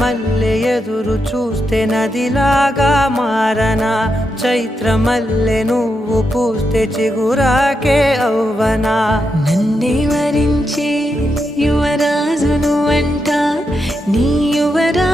మల్లె ఎదురు చూస్తే నదిలాగా మారనా, చైత్రమల్లె నువ్వు పూస్తే చిగురాకే అవ్వనా. నన్నే వరించే యువరాజును అంట నీ యువరా